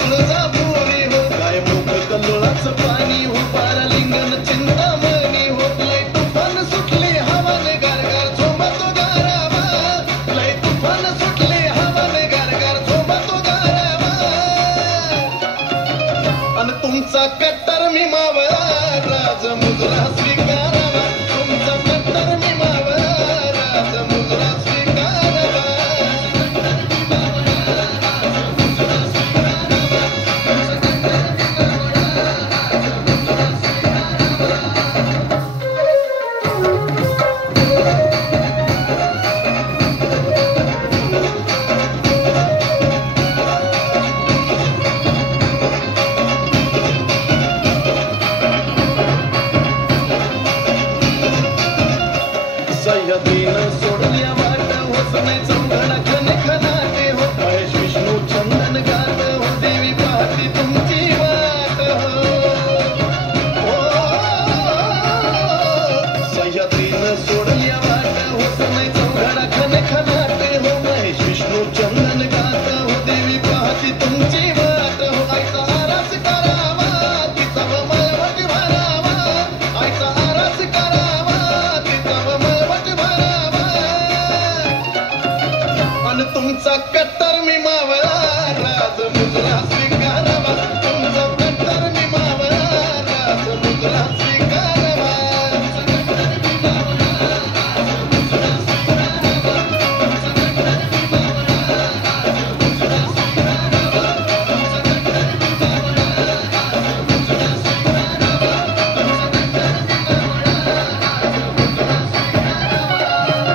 तुळजापुरी हो काय मुख कल्लोळाचं पाणी हो पारालिंगन चिंतामणी हो लय तुफान सुटली हवान गारगार झोंबतो गारावा लय तुफान सुटली हवान गारगार झोंबतो गारावा अन तुमचा कट्टर मी मावळा राज मुजरा स्वीकारावा तुमचा कट्टर मी मावळा राज मुजरा स्वीकारावा सह्याद्रीनं सोडल्या वाट होत नाही चौघडा खन खनाटे हो महेश विष्णू चंदन गात हो देवी पाहती तुमची वाट हो सह्याद्रीनं सोडल्या वाट होत नाही चौघडा खन खनाटे हो महेश विष्णू चंदन गात हो देवी पाहती तुमची वाट हो आईचा आरास करावा तिचा मळवट भरावा आईचा आरास करावा तिचा अन तुमचा कट्टर मी मावळा राज मुजरा स्वीकारावा तुमचा कट्टर मी मावळा राज मुजरा